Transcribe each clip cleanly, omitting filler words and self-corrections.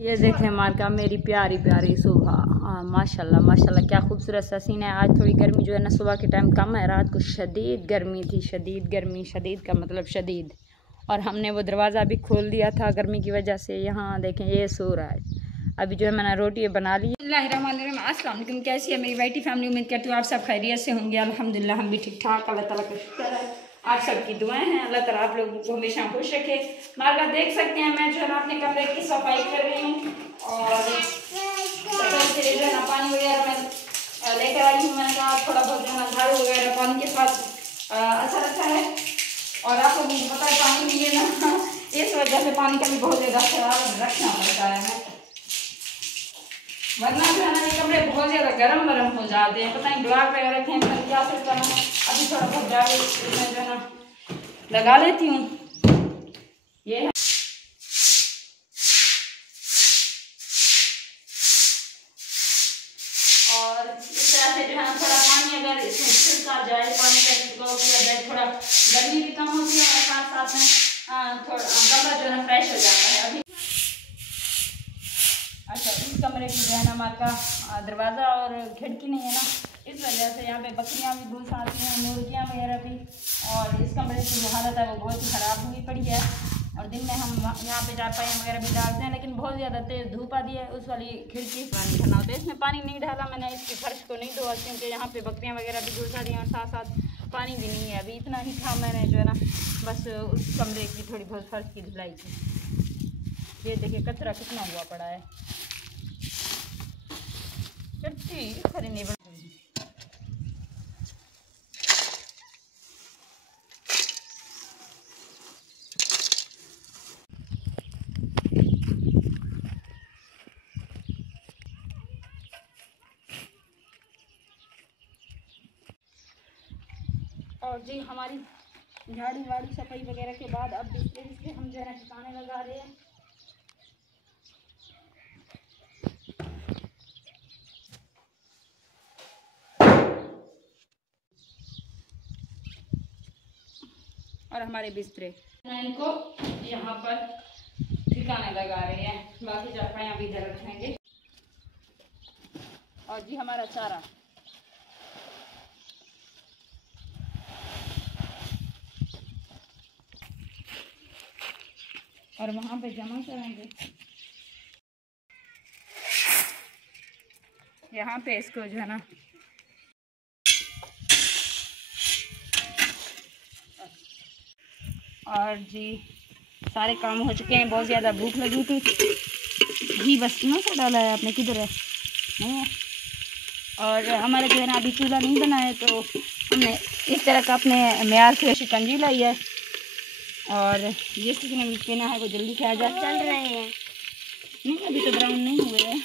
ये देखें मार्का, मेरी प्यारी प्यारी सुबह। माशाल्लाह माशाल्लाह क्या खूबसूरत सा सीन है। आज थोड़ी गर्मी जो है ना सुबह के टाइम कम है, रात को शदीद गर्मी थी, शदीद गर्मी, शदीद का मतलब शदीद। और हमने वो दरवाज़ा भी खोल दिया था गर्मी की वजह से। यहाँ देखें ये सो रहा है। अभी जो है मैंने रोटी बना ली। अस्सलाम वालेकुम, कैसी है मेरी वाइटी फैमिली? उम्मीद करती हूँ आप सब खैरियत से होंगे। अल्हम्दुलिल्लाह हम भी ठीक ठाक, अल्लाह ताला का शुक्र है। आप सबकी दुआएं हैं, अल्लाह ताला आप लोगों को हमेशा खुश रखे। मार्का देख सकते हैं मैं जो है ना अपने कमरे की सफाई कर रही हूँ और जो है ना पानी वगैरह मैं लेकर आई हूँ। मैंने कहा थोड़ा बहुत जो है ना झाड़ू वगैरह पानी के साथ अच्छा लगता है। और आप लोगों को पता है पानी नहीं है ना, इस वजह से पानी का भी बहुत ज़्यादा ख्याल रखना पड़ता है, वरना जो है ना ये कमरे बहुत ज़्यादा गर्म हो जाते हैं। पता नहीं ब्लॉक वगैरह थे, मैं क्या सोचता हूँ अभी थोड़ा बहुत झाड़ू इसमें जो है ना लगा लेती हूँ। ये है और इस तरह से जो है थोड़ा पानी अगर इसमें छिड़का जाए, पानी का छिड़काव किया जाए, थोड़ा गर्मी भी कम होती है और साथ साथ में थोड़ा कमरा जो है ना फ्रेश हो जाता है। अभी अच्छा, इस कमरे की जो है ना हमारे का दरवाज़ा और खिड़की नहीं है ना, इस वजह से यहाँ पे बकरियाँ भी घुस आती हैं, मुर्गियाँ वगैरह भी। और इस कमरे की जो हालत है वो बहुत ही ख़राब हुई पड़ी है। और दिन में हम यहाँ पे चारपाई वगैरह भी डालते हैं, लेकिन बहुत ज़्यादा तेज़ धूप आती है, उस वाली खिड़की पानी भरना होता है। इसमें पानी नहीं डाला मैंने, इसके फर्श को नहीं धोआ क्योंकि यहाँ पे बकरियाँ वगैरह भी घुस आती हैं और साथ साथ पानी भी नहीं है। अभी इतना ही था, मैंने जो है ना बस उस कमरे की थोड़ी बहुत फर्श की धुलाई की। ये देखिए कचरा कितना हुआ पड़ा है, खरी नहीं बन रही। और जी हमारी झाड़ू वाड़ू सफाई वगैरह के बाद अब बिस्तर हम जो है ना ठिकाने लगा रहे हैं। और हमारे बिस्तरे इनको यहाँ पर ठिकाने लगा रहे हैं, बाकी चारपाइयाँ भी इधर रखेंगे। और जी हमारा चारा और वहाँ पे जमा करेंगे। यहाँ पे इसको जो है ना और जी सारे काम हो चुके हैं। बहुत ज़्यादा भूख लगी थी जी, बस ना सा डाला है आपने, किधर है नहीं है। और हमारे जो है ना अभी चूल्हा नहीं बना है, तो हमने इस तरह का अपने म्यार से शिकंजी लाई है। और जिस किसी ने भी पीना है वो जल्दी से आ जा। चल रहे हैं नहीं, अभी तो ब्राउन नहीं हुए हैं।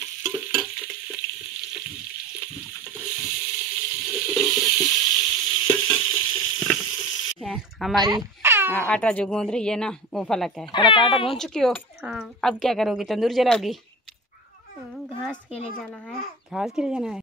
हमारी आटा जो गूंद रही है ना वो फलक है। फलक आटा गूंद चुकी हो? हाँ। अब क्या करोगी, तंदूर जलाओगी? घास के लिए जाना है। घास के लिए जाना है।